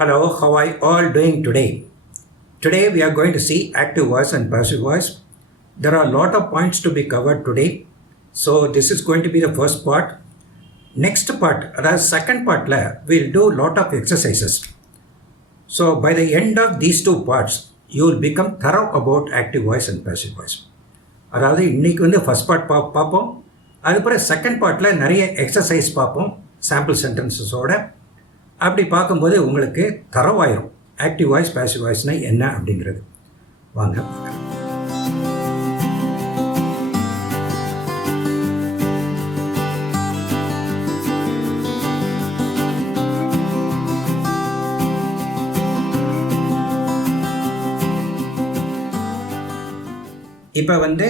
Hello, how are you all doing today? Today we are going to see active voice and passive voice. There are a lot of points to be covered today. So this is going to be the first part. Next part, the second part, we'll do a lot of exercises. So by the end of these two parts, you will become thorough about active voice and passive voice. அதாவது இன்னைக்கு வந்து first part பார்ப்போம். அதுக்கப்புறம் second பார்ட்டில் நிறைய exercise பார்ப்போம் sample சென்டென்சஸோட. அப்படி பார்க்கும்போது உங்களுக்கு தரவாயிரும் ஆக்டிவ் வாய்ஸ் பேசிவ் வாய்ஸ்னால் என்ன அப்படிங்கிறது. வாங்க பார்க்கலாம். இப்போ வந்து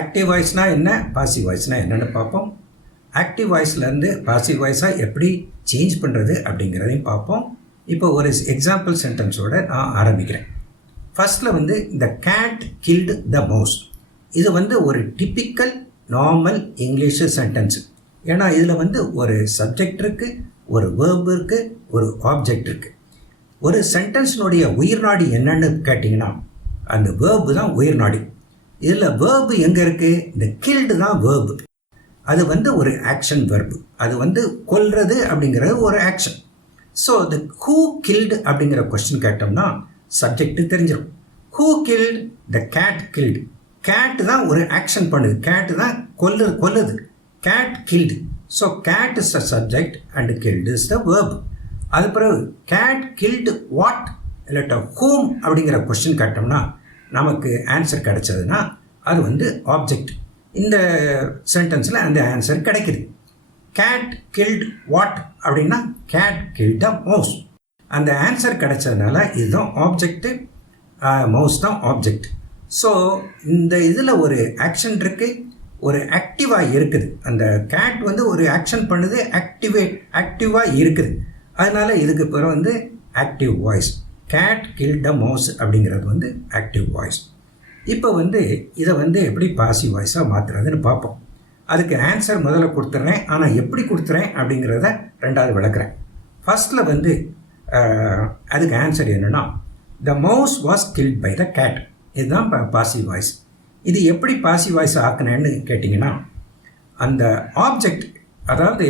ஆக்டிவ் வாய்ஸ்னால் என்ன, பாசிவ் வாய்ஸ்னால் என்னென்னு பார்ப்போம். ஆக்டிவ் வாய்ஸ்லேருந்து பாசிவ் வாய்ஸாக எப்படி சேஞ்ச் பண்ணுறது அப்படிங்கிறதையும் பார்ப்போம். இப்போ ஒரு எக்ஸாம்பிள் சென்டென்ஸோடு நான் ஆரம்பிக்கிறேன். ஃபர்ஸ்ட்டில் வந்து த கேட் கில்டு த மவுஸ். இது வந்து ஒரு டிப்பிக்கல் நார்மல் இங்கிலீஷு சென்டென்ஸு. ஏன்னா இதில் வந்து ஒரு சப்ஜெக்ட் இருக்குது, ஒரு வேர்பு இருக்குது, ஒரு ஆப்ஜெக்ட் இருக்குது. ஒரு சென்டென்ஸினுடைய உயிர்நாடி என்னன்னு கேட்டிங்கன்னா அந்த வேர்பு தான் உயிர்நாடி. இதில் வேர்பு எங்கே இருக்குது? இந்த கில்டு தான் வேர்பு. அது வந்து ஒரு ஆக்ஷன் வெர்பு. அது வந்து கொல்றது அப்படிங்கிறது ஒரு ஆக்ஷன். ஸோ இந்த ஹூ கில்டு அப்படிங்கிற கொஸ்டின் கேட்டோம்னா சப்ஜெக்ட் தெரிஞ்சிடும். Who killed? The cat killed. Cat தான் ஒரு ஆக்ஷன் பண்ணுது, கேட்டு தான் கொல்லுது. Cat killed. So cat is the subject and killed is the verb. அது பிறகு கேட் கில்டு வாட் இல்லாட்ட ஹூம் அப்படிங்கிற கொஸ்டின் கேட்டோம்னா நமக்கு ஆன்சர் கிடைச்சதுன்னா அது வந்து ஆப்ஜெக்ட். இந்த சென்டென்ஸில் அந்த ஆன்சர் கிடைக்குது. கேட் கில்டு வாட் அப்படின்னா கேட் கில்டு மவுஸ். அந்த ஆன்சர் கிடைச்சதுனால இதுதான் ஆப்ஜெக்டு, மவுஸ் தான் ஆப்ஜெக்ட். ஸோ இந்த இதில் ஒரு ஆக்ஷன் இருக்குது, ஒரு ஆக்டிவாக இருக்குது. அந்த கேட் வந்து ஒரு ஆக்ஷன் பண்ணுது, ஆக்டிவாக இருக்குது. அதனால் இதுக்கு பிறகு வந்து active voice. Cat killed mouse அப்படிங்கிறது வந்து ஆக்டிவ் வாய்ஸ். இப்போ வந்து இதை வந்து எப்படி பாசிவ் வாய்ஸாக மாற்றுறதுன்னு பார்ப்போம். அதுக்கு ஆன்சர் முதல்ல கொடுத்துட்றேன், ஆனால் எப்படி கொடுத்துறேன் அப்படிங்கிறத ரெண்டாவது விளக்குறேன். ஃபர்ஸ்ட்டில் வந்து அதுக்கு ஆன்சர் என்னென்னா the mouse was killed by the cat. இதுதான் பாசிவ் வாய்ஸ். இது எப்படி பாசிவ் வாய்ஸ் ஆக்குனேன்னு கேட்டிங்கன்னா அந்த ஆப்ஜெக்ட், அதாவது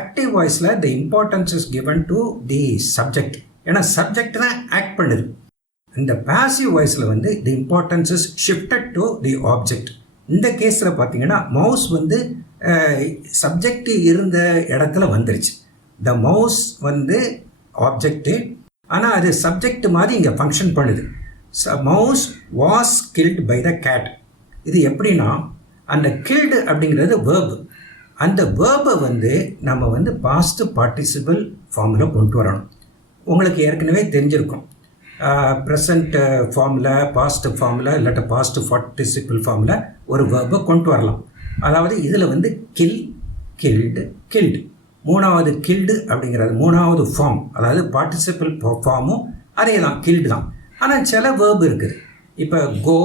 ஆக்டிவ் வாய்ஸில் the importance is given to the subject. ஏன்னா சப்ஜெக்ட் தான் ஆக்ட் பண்ணுது. இந்த பாசிவ் வாய்ஸில் வந்து தி importance is shifted to the object. இந்த கேஸில் பார்த்தீங்கன்னா மவுஸ் வந்து சப்ஜெக்ட் இருந்த இடத்துல வந்துருச்சு. த மவுஸ் வந்து ஆப்ஜெக்டு, ஆனால் அது சப்ஜெக்ட் மாதிரி இங்கே ஃபங்க்ஷன் பண்ணுது. Mouse was killed by the cat. இது எப்படின்னா அந்த கில்டு அப்படிங்கிறது வேர்பு. அந்த வேர்பை வந்து நம்ம வந்து பாஸ்ட் பார்ட்டிசிபிள் ஃபார்மில் கொண்டு வரணும். உங்களுக்கு ஏற்கனவே தெரிஞ்சிருக்கும் ப்ரெசண்ட் ஃபார்மில், பாஸ்ட் ஃபார்மில், இல்லாட்ட பாஸ்ட் பார்ட்டிசிபிள் ஃபார்மில் ஒரு வேர்பை கொண்டு வரலாம். அதாவது இதில் வந்து கில், கில்டு, கில்டு. மூணாவது கில்டு அப்படிங்கிறது மூணாவது ஃபார்ம், அதாவது பார்ட்டிசிபிள் ஃபார்மும் அதே தான், கில்டு தான். ஆனால் சில வேர்பு இருக்குது. இப்போ கோ,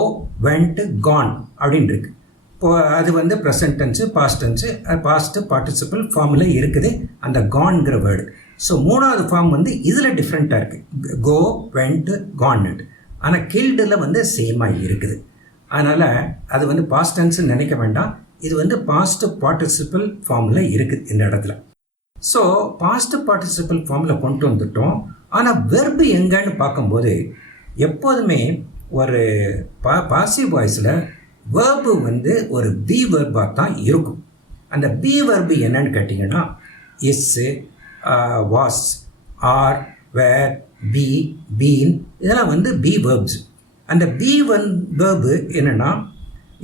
வெண்ட், கான் அப்படின்னு இருக்குது. இப்போ அது வந்து present tense, past tense, past participle ஃபார்மில் இருக்குது அந்த கான்ங்கிற வேர்டு. ஸோ மூணாவது ஃபார்ம் வந்து இதில் டிஃப்ரெண்ட்டாக இருக்குது, கோ, வெண்ட், கான்னுட்டு. ஆனால் கில்டில் வந்து சேமாக இருக்குது. அதனால் அது வந்து பாஸ்ட் டென்ஸ்ன்னு நினைக்க வேண்டாம், இது வந்து பாஸ்ட் பார்ட்டிசிபிள் ஃபார்மில் இருக்குது இந்த இடத்துல. ஸோ பாஸ்ட் பார்ட்டிசிபிள் ஃபார்மில் கொண்டு வந்துட்டோம். ஆனால் வெர்பு எங்கன்னு பார்க்கும்போது எப்போதுமே ஒரு பாசிவ் வாய்ஸில் வேர்பு வந்து ஒரு பி வெர்பாக தான் இருக்கும். அந்த பி வெர்பு என்னன்னு கேட்டிங்கன்னா is, was, are, were, be, been, இதெல்லாம் வந்து பி வேர்ப்ஸ். அந்த பி வேர்பு என்னென்னா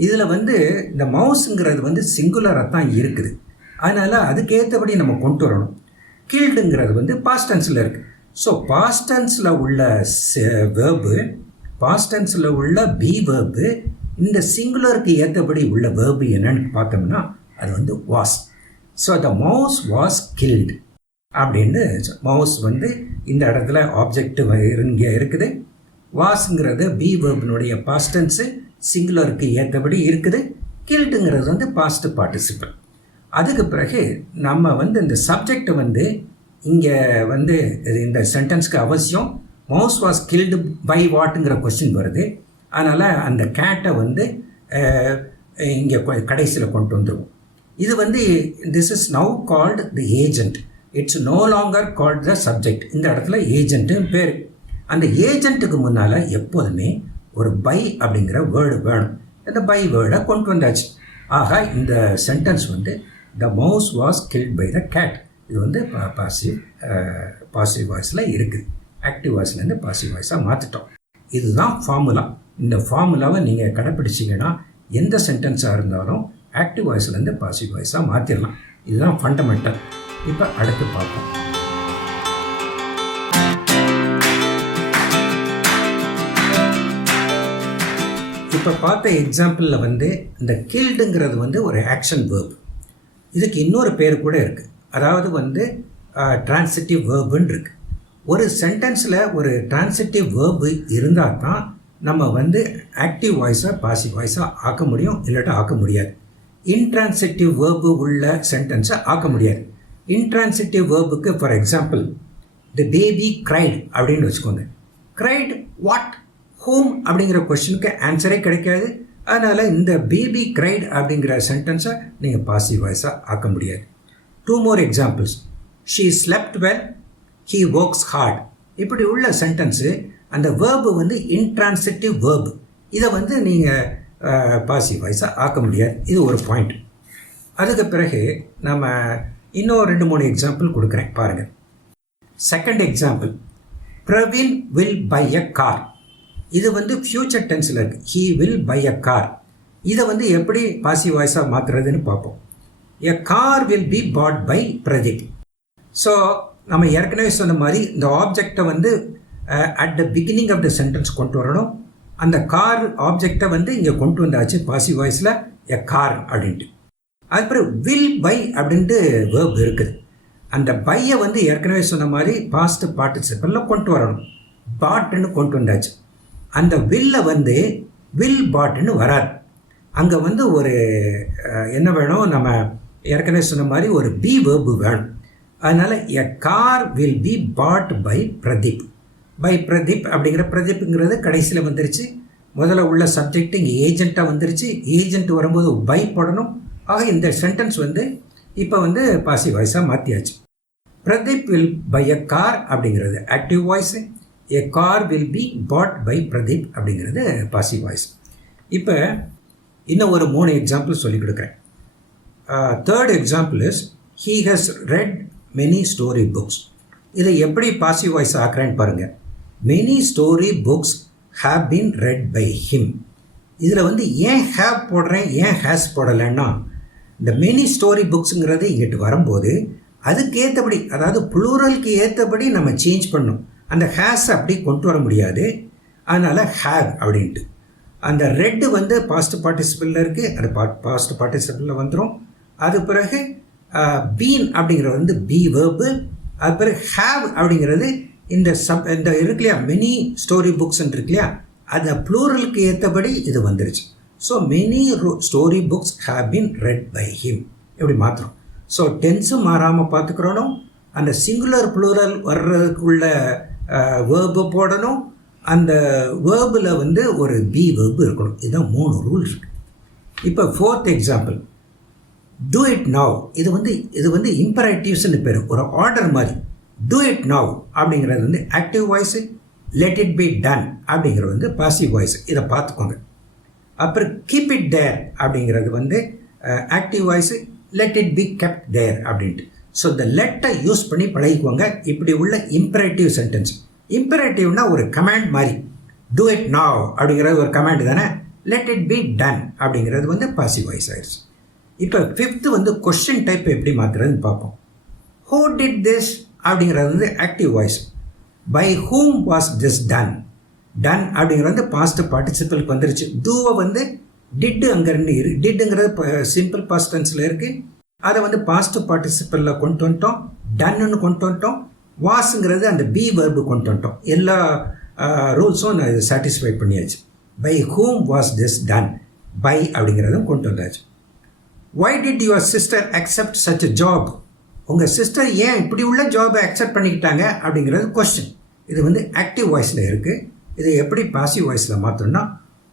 இதில் வந்து இந்த மவுஸுங்கிறது வந்து சிங்குலராக தான் இருக்குது. அதனால் அதுக்கேற்றபடி நம்ம கொண்டு வரணும். கில்டுங்கிறது வந்து பாஸ்ட் டென்ஸில் இருக்குது. ஸோ பாஸ்ட் டென்ஸில் உள்ள வேர்பு, பாஸ்ட் டென்ஸில் உள்ள பி வேர்பு, இந்த சிங்குலருக்கு ஏற்றபடி உள்ள வேர்பு என்னன்னு பார்த்தோம்னா அது வந்து was. So the mouse was guild அப்படின்னு மவுஸ் வந்து இந்த இடத்துல ஆப்ஜெக்ட் இங்கே இருக்குது. வாஸ்ங்கிறது பி வேர்பினுடைய பாஸ்ட் டென்ஸு, சிங்குலருக்கு ஏற்றபடி இருக்குது. கில்டுங்கிறது வந்து பாஸ்ட் பார்ட்டிசிபிள். அதுக்கு பிறகு நம்ம வந்து இந்த சப்ஜெக்டை வந்து இங்கே வந்து இந்த சென்டென்ஸ்க்கு அவசியம் மவுஸ் வாஸ் கில்டு பை வாட்டுங்கிற கொஸ்டின் வருது. அதனால் அந்த கேட்டை வந்து இங்கே கடைசியில் கொண்டு வந்துடும். இது வந்து this is now called the agent. It's no longer called the subject. இந்த இடத்துல ஏஜென்ட்டுன்னு பேர். அந்த ஏஜென்ட்டுக்கு முன்னால் எப்போதுமே ஒரு பை அப்படிங்கிற வேர்டு வேணும். இந்த பை வேர்டை கொண்டு வந்தாச்சு. ஆக இந்த சென்டென்ஸ் வந்து the mouse was killed by the cat. இது வந்து பாசிவ் வாய்ஸில் இருக்குது. ஆக்டிவ் வாய்ஸ்லேருந்து பாசிவ் வாய்ஸாக மாற்றிட்டோம். இதுதான் ஃபார்முலா. இந்த ஃபார்முலாவை நீங்கள் கடைப்பிடிச்சிங்கன்னா எந்த சென்டென்ஸாக இருந்தாலும் ஆக்டிவ் வாய்ஸ்லேருந்து பாசிவ் வாய்ஸாக மாற்றிடலாம். இதுதான் ஃபண்டமெண்டல். இப்போ அடுத்து பார்ப்போம். இப்போ பார்த்த எக்ஸாம்பிளில் வந்து இந்த கில்டுங்கிறது வந்து ஒரு ஆக்ஷன் வேர்ப். இதுக்கு இன்னொரு பேர் கூட இருக்குது. அதாவது வந்து டிரான்சிட்டிவ் வேர்புன்னு இருக்குது. ஒரு சென்டென்ஸில் ஒரு டிரான்சிட்டிவ் வேர்பு இருந்தால் தான் நம்ம வந்து ஆக்டிவ் வாய்ஸாக பாசிவ் வாய்ஸாக ஆக்க முடியும், இல்லாட்டா ஆக்க முடியாது. இன்ட்ரான்சிட்டிவ் வேர்பு உள்ள சென்டென்ஸை ஆக்க முடியாது. இன்ட்ரான்சிட்டிவ் வேர்புக்கு for example the baby cried அப்படின்னு வச்சுக்கோங்க. கிரைட் வாட் ஹோம் அப்படிங்கிற கொஸ்டினுக்கு ஆன்சரே கிடைக்காது. அதனால் இந்த பேபி கிரைட் அப்படிங்கிற சென்டென்ஸை நீங்கள் பாசிவ் வாய்ஸாக ஆக்க முடியாது. 2 more examples. She slept well, he works hard. இப்படி உள்ள சென்டென்ஸு அந்த வேர்பு வந்து இன்ட்ரான்சிட்டிவ் வேர்பு. இதை வந்து நீங்கள் பாசிவ் வாய்ஸாக ஆக்க முடியாது. இது ஒரு பாயிண்ட். அதுக்கு பிறகு நம்ம இன்னும் 2-3 எக்ஸாம்பிள் கொடுக்குறேன் பாருங்கள். Second example, Praveen will buy a car. இது வந்து ஃப்யூச்சர் டென்ஸில் இருக்குது. He will buy a car. இதை வந்து எப்படி பாசிவ் வாய்ஸாக மாற்றுறதுன்னு பார்ப்போம். A car will be bought by Pradeep. So நம்ம ஏற்கனவே சொன்ன மாதிரி இந்த ஆப்ஜெக்டை வந்து at the beginning of the sentence கொண்டு வரணும். அந்த கார் ஆப்ஜெக்டை வந்து இங்கே கொண்டு வந்தாச்சு பாசிவ் வாய்ஸில் எ கார் அப்படின்ட்டு. அதுக்கப்புறம் வில் பை அப்படின்ட்டு வேர்ப் இருக்குது. அந்த பையை வந்து ஏற்கனவே சொன்ன மாதிரி பாஸ்ட் பார்ட்டிசிபிளில் கொண்டு வரணும். பாட்டுன்னு கொண்டு வந்தாச்சு. அந்த வில்லை வந்து வில் பாட்டுன்னு வராது. அங்கே வந்து ஒரு என்ன வேணும், நம்ம ஏற்கனவே சொன்ன மாதிரி ஒரு பி வேர்பு வேணும். அதனால் a car will be bought by Pradeep. By Pradeep அப்படிங்கிற பிரதீப்புங்கிறது கடைசியில் வந்துருச்சு. முதல்ல உள்ள சப்ஜெக்ட் இங்கே ஏஜெண்ட்டாக வந்துருச்சு. ஏஜெண்ட் வரும்போது பை போடணும். ஆக இந்த சென்டென்ஸ் வந்து இப்போ வந்து பாசிவ் வாய்ஸாக மாற்றியாச்சு. Pradeep will buy a car அப்படிங்கிறது active voice. A car will be bought by Pradeep அப்படிங்கிறது பாசிவ் வாய்ஸ். இப்போ இன்னும் ஒரு 3 எக்ஸாம்பிள் சொல்லிக் கொடுக்குறேன். Third example is he has read many story books. இதை எப்படி பாசிவ் வாய்ஸ் ஆக்குறேன்னு பாருங்கள். Many story books have been read by him. இதில் வந்து ஏன் ஹேவ் போடுறேன், ஏன் ஹேஸ் போடலைன்னா, இந்த மெனி ஸ்டோரி புக்ஸுங்கிறது இங்கிட்டு வரும்போது அதுக்கு ஏற்றபடி, அதாவது ப்ளூரலுக்கு ஏற்றபடி நம்ம சேஞ்ச் பண்ணணும். அந்த ஹேஸ் அப்படி கொண்டு வர முடியாது. அதனால் ஹேவ் அப்படின்ட்டு. அந்த ரெட்டு வந்து பாஸ்ட் பார்ட்டிசிபிளில் இருக்குது. அது பாஸ்ட் பார்ட்டிசிபிளில் வந்துடும். அது பிறகு பீன் அப்படிங்கிறது வந்து பி வேர்பு. அது பிறகு ஹேவ் அப்படிங்கிறது இந்த இருக்கு இல்லையா, மெனி ஸ்டோரி புக்ஸ்ன்னு இருக்கு இல்லையா, அந்த ப்ளூரலுக்கு ஏற்றபடி இது வந்துருச்சு. So many story books have been read by him. எப்படி மாற்றுறோம். ஸோ டென்ஸும் மாறாமல் பார்த்துக்கிறோம். அந்த சிங்குலர் ப்ளூரல் வர்றதுக்குள்ள வேர்பு போடணும். அந்த வேர்பில் வந்து ஒரு பி வேர்பு இருக்கணும். இதுதான் 3 ரூல்ஸ் இருக்குது. இப்போ 4th example, do it now. இது வந்து இம்பரேட்டிவ்ஸ்னு பேர், ஒரு ஆர்டர் மாதிரி. டூ இட் நவ் அப்படிங்கிறது வந்து active voice. Let it be done அப்படிங்கிறது வந்து பாசிவ் வாய்ஸ். இதை பார்த்துக்கோங்க. அப்புறம் கீப் இட் தேர் அப்படிங்கிறது வந்து active voice. Let it be kept there அப்படின்ட்டு. ஸோ இந்த லெட்டை யூஸ் பண்ணி பழகிக்கோங்க. இப்படி உள்ள இம்பரேட்டிவ் சென்டென்ஸ். இம்பரேட்டிவ்னா ஒரு கமாண்ட் மாதிரி. டூ இட் நவ் அப்படிங்கிறது ஒரு கமாண்ட் தானே. லெட் இட் பி டன் அப்படிங்கிறது வந்து பாசிவ் வாய்ஸ் ஆயிடுச்சு. இப்போ 5th வந்து கொஸ்டின் டைப் எப்படி மாற்றுறதுன்னு பார்ப்போம். ஹூ டிட் திஸ் அப்படிங்கிறது வந்து active voice. By whom was this done. Done அப்படிங்கிறது வந்து பாஸ்ட் பார்ட்டிசிபிளுக்கு வந்துருச்சு. டூவை வந்து டிட்டு அங்கேருந்து டிட்டுங்கிறது சிம்பிள் பாஸ்ட் டென்ஸில் இருக்குது. அதை வந்து பாஸ்ட் பார்ட்டிசிபிளில் கொண்டு வந்துட்டோம். டன்னு கொண்டு வந்துட்டோம். வாஸுங்கிறது அந்த பி வேர்பு கொண்டு வந்துட்டோம். எல்லா ரூல்ஸும் சாட்டிஸ்ஃபை பண்ணியாச்சு. By whom was this done. By அப்படிங்கிறதும் கொண்டு வந்தாச்சு. Why did your sister accept such a job? உங்கள் சிஸ்டர் ஏன் இப்படி உள்ள ஜாபை அக்செப்ட் பண்ணிக்கிட்டாங்க அப்படிங்கிறது கொஸ்டின். இது வந்து ஆக்டிவ் வாய்ஸில் இருக்குது. இதை எப்படி பாசிவ் வாய்ஸில் மாற்றணும்னா,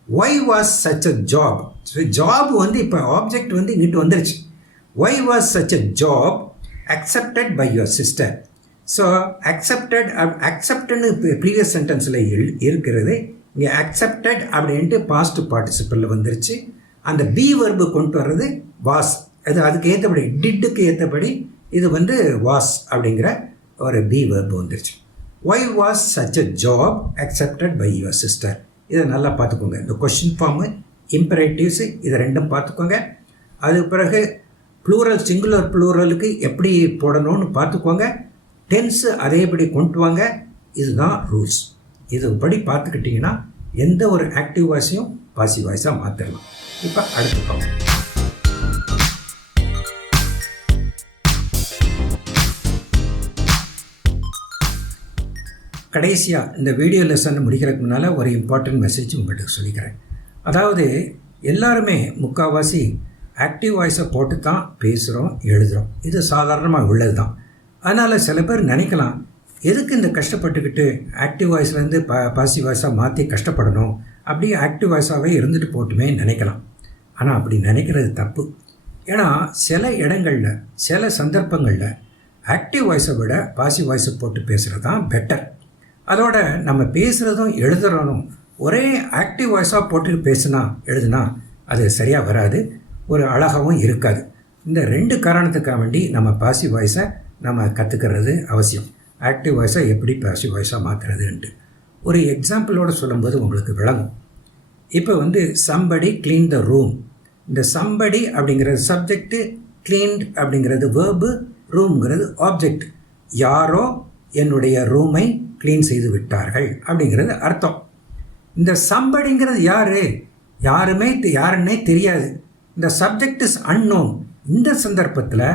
why was such a job. So job வந்து இப்போ ஆப்ஜெக்ட் வந்து இங்கிட்டு வந்துருச்சு. Why was such a job accepted by your sister. So அக்செப்டட்னு ப்ரீவியஸ் சென்டென்ஸில் இருக்கிறது. இங்கே அக்செப்டட் அப்படின்ட்டு பாஸ்ட் பார்ட்டிசிபிளில் வந்துருச்சு. அந்த பி வெர்பு கொண்டு வர்றது வாஸ். அதுக்கு ஏற்றபடி டிட்டுக்கு ஏற்றபடி இது வந்து வாஸ் அப்படிங்கிற ஒரு பி வெர்பு வந்துருச்சு. Why was such a job accepted by your sister. இதை நல்லா பார்த்துக்கோங்க. இந்த கொஷின் ஃபார்மு, இம்பரேட்டிவ்ஸு, இதை ரெண்டும் பார்த்துக்கோங்க. அதுக்கு பிறகு ப்ளூரல், சிங்குலர் ப்ளூரலுக்கு எப்படி போடணும்னு பார்த்துக்கோங்க. டென்ஸு அதேபடி கொண்டு வாங்க. இதுதான் ரூல்ஸ். இதுபடி பார்த்துக்கிட்டிங்கன்னா எந்த ஒரு ஆக்டிவ் வாய்ஸையும் பாசிவ் வாய்ஸாக மாற்றிடலாம். இப்போ அடுத்து பார்ப்போம். கடைசியாக இந்த வீடியோ லெசன் முடிக்கிறதுக்கு முன்னால் ஒரு இம்பார்ட்டன்ட் மெசேஜ் உங்கள்கிட்ட சொல்லிக்கிறேன். அதாவது எல்லாருமே முக்கால்வாசி ஆக்டிவ் வாய்ஸை போட்டு தான் பேசுகிறோம், எழுதுகிறோம். இது சாதாரணமாக உள்ளது தான். அதனால் சில பேர் நினைக்கலாம், எதுக்கு இந்த கஷ்டப்பட்டுக்கிட்டு ஆக்டிவ் வாய்ஸ்லேருந்து பாசிவ் வாய்ஸாக மாற்றி கஷ்டப்படணும், அப்படியே ஆக்டிவ் வாய்ஸாகவே இருந்துட்டு போட்டுமே நினைக்கலாம். ஆனால் அப்படி நினைக்கிறது தப்பு. ஏன்னா சில இடங்களில், சில சந்தர்ப்பங்களில் ஆக்டிவ் வாய்ஸை விட பாசிவ் வாய்ஸை போட்டு பேசுகிறது தான் பெட்டர். அதோட நம்ம பேசுகிறதும் எழுதுறதும் ஒரே ஆக்டிவ் வாய்ஸாக போட்டு எழுதுனா அது சரியாக வராது, ஒரு அழகாகவும் இருக்காது. இந்த ரெண்டு காரணத்துக்காக வேண்டி நம்ம பாசிவ் வாய்ஸை நம்ம கற்றுக்கிறது அவசியம். ஆக்டிவ் வாய்ஸை எப்படி பாசிவ் வாய்ஸாக மாற்றுறதுன்ட்டு ஒரு எக்ஸாம்பிளோடு சொல்லும்போது உங்களுக்கு விளங்கும். இப்போ வந்து சம்படி க்ளீன் த ரூம். இந்த சம்படி அப்படிங்கிறது சப்ஜெக்டு, க்ளீன்ட் அப்படிங்கிறது வேர்பு, ரூம்ங்கிறது ஆப்ஜெக்ட். யாரோ என்னுடைய ரூமை க்ளீன் செய்து விட்டார்கள் அப்படிங்கிறது அர்த்தம். இந்த சம்படிங்கிறது யார்? யாருன்னே தெரியாது. இந்த சப்ஜெக்ட் இஸ் அன்னோன். இந்த சந்தர்ப்பத்தில்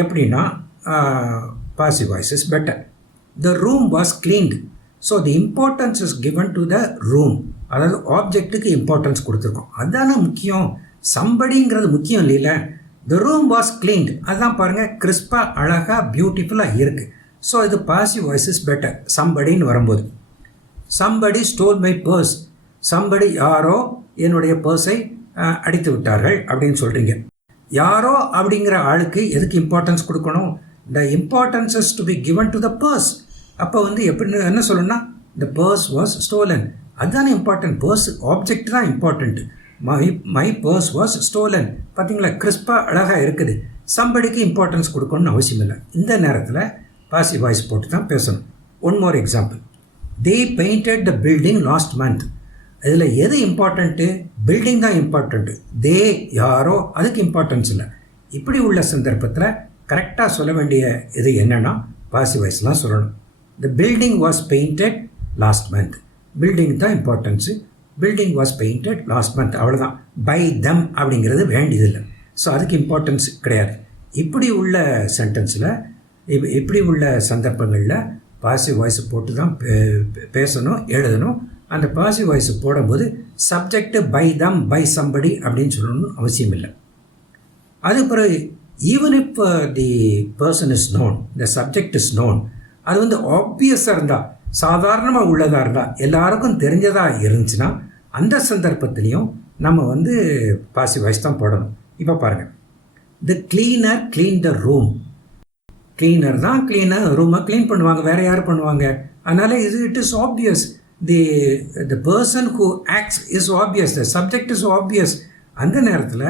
எப்படின்னா passive voice is better. The room was cleaned. So the importance is given to the room. அதாவது ஆப்ஜெக்ட்டுக்கு இம்பார்ட்டன்ஸ் கொடுத்துருக்கோம். அதுதானே முக்கியம். சம்படிங்கிறது முக்கியம் இல்லைல்ல. த ரூம் வாஸ் கிளீன்டு, அதுதான் பாருங்கள் கிறிஸ்பாக, அழகாக, பியூட்டிஃபுல்லாக இருக்குது. ஸோ இது பாசிவ் வாய்ஸ் இஸ் பெட்டர் சம்படின்னு வரும்போது. Somebody stole my purse. Somebody யாரோ என்னுடைய பர்ஸை அடித்து விட்டார்கள் அப்படின்னு சொல்கிறீங்க. யாரோ அப்படிங்கிற ஆளுக்கு எதுக்கு இம்பார்ட்டன்ஸ் கொடுக்கணும்? The importance is to be given to the purse. அப்போ வந்து எப்படி என்ன சொல்லணும்னா, த பர்ஸ் வாஸ் ஸ்டோலன். அதுதானே இம்பார்ட்டன்ட். பர்ஸ் ஆப்ஜெக்ட் தான் important. My purse was stolon. பார்த்தீங்களா, கிறிஸ்பாக அழகாக இருக்குது. சம்படிக்கு இம்பார்ட்டன்ஸ் கொடுக்கணும்னு அவசியம் இல்லை. இந்த நேரத்தில் பாசிவ் வாய்ஸ் போட்டு தான் பேசணும். One more example. தே பெயிண்டட் த பில்டிங் லாஸ்ட் மந்த். இதில் எது இம்பார்ட்டண்ட்டு? பில்டிங் தான் இம்பார்ட்டண்ட்டு. தே யாரோ அதுக்கு இம்பார்ட்டன்ஸ் இல்லை. இப்படி உள்ள சந்தர்ப்பத்தில் கரெக்டாக சொல்ல வேண்டிய இது என்னென்னா பாசிவ் வாய்ஸ்லாம் சொல்லணும். The building was painted last month. Building தான் importance. Building was painted last month, அவ்வளோதான். பை தம் அப்படிங்கிறது வேண்டியதில்லை. ஸோ அதுக்கு இம்பார்ட்டன்ஸ் கிடையாது. இப்படி உள்ள சென்டென்ஸில், இப்படி உள்ள சந்தர்ப்பங்களில் பாசிவ் வாய்ஸ் போட்டு தான் பேசணும், எழுதணும். அந்த பாசிவ் வாய்ஸ் போடும்போது subject by them, by somebody அப்படின்னு சொல்லணும்னு அவசியம் இல்லை. அது பிறகு even if the person is known, the subject is known, அது வந்து ஆப்வியஸாக இருந்தால், சாதாரணமாக உள்ளதாக இருந்தால், எல்லாருக்கும் தெரிஞ்சதாக இருந்துச்சுன்னா அந்த சந்தர்ப்பத்திலையும் நம்ம வந்து பாசிவ் வாய்ஸ் தான் போடணும். இப்போ பாருங்கள், the cleaner clean the room. Cleaner தான் ரூமை க்ளீன் பண்ணுவாங்க, வேறு யார் பண்ணுவாங்க? அதனால் it is obvious. The person who acts is obvious, the subject is obvious. அந்த நேரத்தில்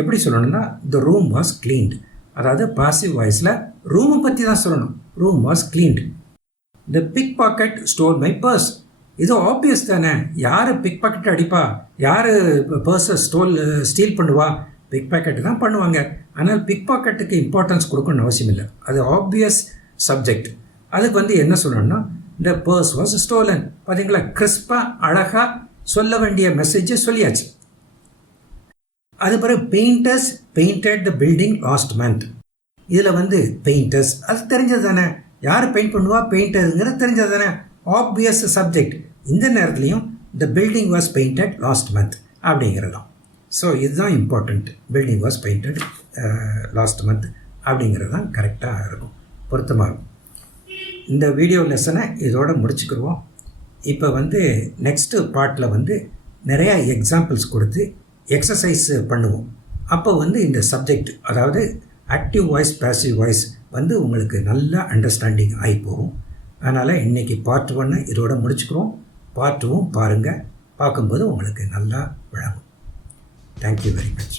எப்படி சொல்லணும்னா, த ரூம் வாஸ் கிளீன்டு. அதாவது பாசிவ் வாய்ஸில் ரூமை பற்றி தான் சொல்லணும். Room was cleaned. The pickpocket stole my purse. இது ஆப்வியஸ் தானே. யார் பிக் பாக்கெட் அடிப்பா? யார் பர்ஸை ஸ்டீல் பண்ணுவா? பிக் பாக்கெட்டு தான் பண்ணுவாங்க. ஆனால் பிக் பாக்கெட்டுக்கு இம்பார்ட்டன்ஸ் கொடுக்கணும்னு அவசியம் இல்லை. அது ஆப்வியஸ் சப்ஜெக்ட். அதுக்கு வந்து என்ன சொல்லணும்னா, த பர்ஸ் வாஸ் ஸ்டோலன். பார்த்தீங்களா, கிறிஸ்பாக அழகாக சொல்ல வேண்டிய மெசேஜை சொல்லியாச்சு. அது பிறகு பெயிண்டர்ஸ் பெயிண்டட் த பில்டிங் லாஸ்ட் மந்த். இதில் வந்து பெயிண்டர்ஸ் அது தெரிஞ்சது தானே. யார் பெயிண்ட் பண்ணுவா? பெயிண்டர்ங்கிறது தெரிஞ்சது தானே, ஆப்வியஸ் சப்ஜெக்ட். இந்த நேரத்துலையும் த building was painted last month அப்படிங்கிறது தான். ஸோ இதுதான் important. Building was painted last month அப்படிங்கிறது தான் கரெக்டாக இருக்கும், பொருத்தமாகும். இந்த வீடியோ லெசனை இதோட முடிச்சுக்கிடுவோம். இப்போ நெக்ஸ்ட்டு பார்ட்டில் நிறையா எக்ஸாம்பிள்ஸ் கொடுத்து எக்ஸசைஸ் பண்ணுவோம். அப்போ இந்த சப்ஜெக்ட், அதாவது ஆக்டிவ் வாய்ஸ் பேசிவ் வாய்ஸ் உங்களுக்கு நல்ல அண்டர்ஸ்டாண்டிங் ஆகி போகும். அதனால் இன்றைக்கி பார்ட் 1 இதோட முடிச்சுக்கிறோம். பார்ட் 2 பாருங்கள். பார்க்கும்போது உங்களுக்கு நல்லா விளங்கும். Thank you very much.